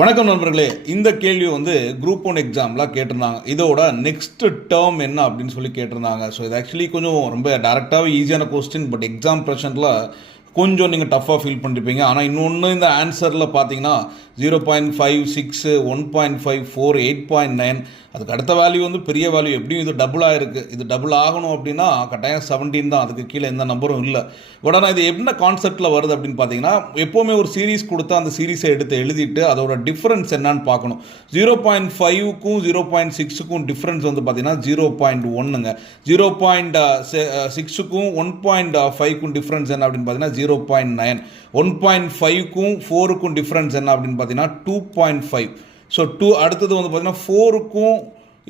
வணக்கம் நண்பர்களே. இந்த கேள்வி குரூப் ஒன் எக்ஸாம்லாம் கேட்டிருந்தாங்க. இதோட நெக்ஸ்ட் டேர்ம் என்ன அப்படின்னு சொல்லி கேட்டிருந்தாங்க. ஸோ இது ஆக்சுவலி கொஞ்சம் ரொம்ப டேரெக்டாகவே ஈஸியான கொஸ்டின். பட் எக்ஸாம் ப்ரெஷரில் கொஞ்சம் நீங்கள் டஃப்பாக ஃபீல் பண்ணிருப்பீங்க. ஆனால் இன்னொன்று இந்த ஆன்சரில் பார்த்தீங்கன்னா 0.56, 1.54, 8.9, அதுக்கு அடுத்த வேல்யூ பெரிய வேல்யூ. எப்படியும் இது டபுளாக இருக்குது. இது டபுள் ஆகணும் அப்படின்னா கட்டாயம் 17 தான். அதுக்கு கீழே எந்த நம்பரும் இல்லை. பட் ஆனால் இது என்ன கான்செப்டில் வருது அப்படின்னு பார்த்தீங்கன்னா, எப்போவுமே ஒரு சீரீஸ் கொடுத்தா அந்த சீரீஸை எடுத்து எழுதிட்டு அதோட டிஃப்ரென்ஸ் என்னன்னு பார்க்கணும். 0.5க்கும் 0.6க்கும் டிஃப்ரென்ஸ் பார்த்தீங்கன்னா 0.1ங்க. 0.6க்கும் 1.5க்கும் டிஃப்ரென்ஸ் என்ன அப்படின்னு பார்த்தீங்கன்னா 0.9. 1.5க்கும் 4க்கும் டிஃப்ரென்ஸ் என்ன அப்படின்னு பார்த்தீங்கன்னா 2.5. ஸோ அடுத்தது பார்த்தீங்கன்னா 4க்கும்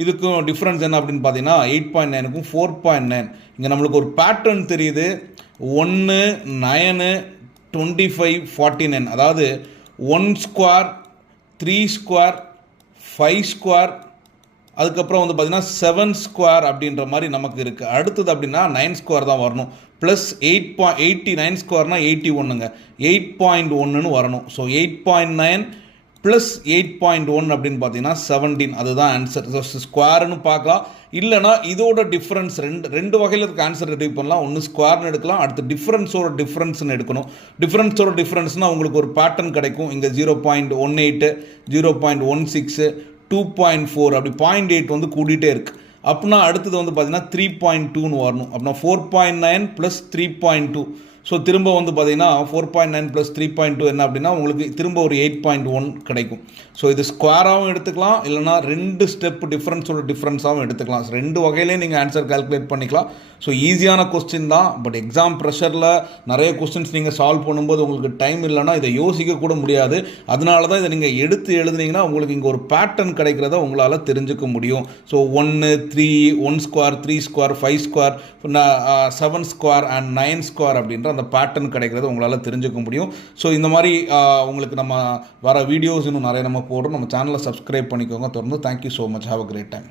இதுக்கும் டிஃப்ரென்ஸ் என்ன அப்படின்னு பார்த்தீங்கன்னா 8.9க்கும் 4.9. இங்கே நம்மளுக்கு ஒரு பேட்டர்ன் தெரியுது. 1, 9, 25, 49. அதாவது 1 ஸ்கொயர், 3 ஸ்கொயர், 5 ஸ்கொயர், அதுக்கப்புறம் பார்த்தீங்கன்னா 7 ஸ்கொயர் அப்படின்ற மாதிரி நமக்கு இருக்குது. அடுத்தது அப்படின்னா 9 ஸ்கொயர் தான் வரணும். ப்ளஸ் 8.89 ஸ்கொயர்னா 81ங்க. 8.1ன்னு வரணும். ஸோ 8.9 ப்ளஸ் 8.1 அப்படின்னு பார்த்தீங்கன்னா 17. அதுதான் ஆன்சர். ஸ்கொயர்னு பார்க்கலாம். இல்லைனா இதோட டிஃப்ரென்ஸ் ரெண்டு வகையில் இதுக்கு ஆன்சர் ரெடி பண்ணலாம். ஒன்று ஸ்கொயர்னு எடுக்கலாம், அடுத்து டிஃப்ரென்ஸ்னு எடுக்கணும். டிஃப்ரென்ஸ்னால் உங்களுக்கு ஒரு பேட்டர்ன் கிடைக்கும். இங்கே 0.18, 0.16, 2.4 அப்படி 0.8 கூட்டிகிட்டே இருக்குது. அப்படின்னா அடுத்தது பார்த்தீங்கன்னா 3.2ன்னு வரணும். அப்படின்னா 4.9 ப்ளஸ் 3.2. ஸோ திரும்ப பார்த்தீங்கன்னா 4.9 ப்ளஸ் 3.2 என்ன அப்படின்னா உங்களுக்கு திரும்ப ஒரு 8.1 கிடைக்கும். ஸோ இது ஸ்கொயராகவும் எடுத்துக்கலாம், இல்லைனா ரெண்டு ஸ்டெப் டிஃப்ரென்ஸாகவும் எடுத்துக்கலாம். ஸோ ரெண்டு வகையிலே நீங்கள் ஆன்சர் கால்குலேட் பண்ணிக்கலாம். ஸோ ஈஸியான கொஸ்டின் தான். பட் எக்ஸாம் ப்ரெஷரில் நிறைய கொஸ்டின்ஸ் நீங்கள் சால்வ் பண்ணும்போது உங்களுக்கு டைம் இல்லைனா இதை யோசிக்க கூட முடியாது. அதனால தான் இதை நீங்கள் எடுத்து எழுதுனீங்கன்னா உங்களுக்கு இங்கே ஒரு பேட்டர்ன் கிடைக்கிறத உங்களால் தெரிஞ்சுக்க முடியும். So 1, 3, 1 square, 3 square, 5 square, 7 square and 9 square அப்படின்ற அந்த பேட்டர்ன் கிடைக்கிறத உங்களால் தெரிஞ்சுக்க முடியும். ஸோ இந்த மாதிரி உங்களுக்கு நம்ம வர வீடியோஸ் இன்னும் நிறைய நம்ம போடுறோம். நம்ம சேனலை சப்ஸ்கிரைப் பண்ணிக்கோங்க தொடர்ந்து. Thank you so much. Have a great time.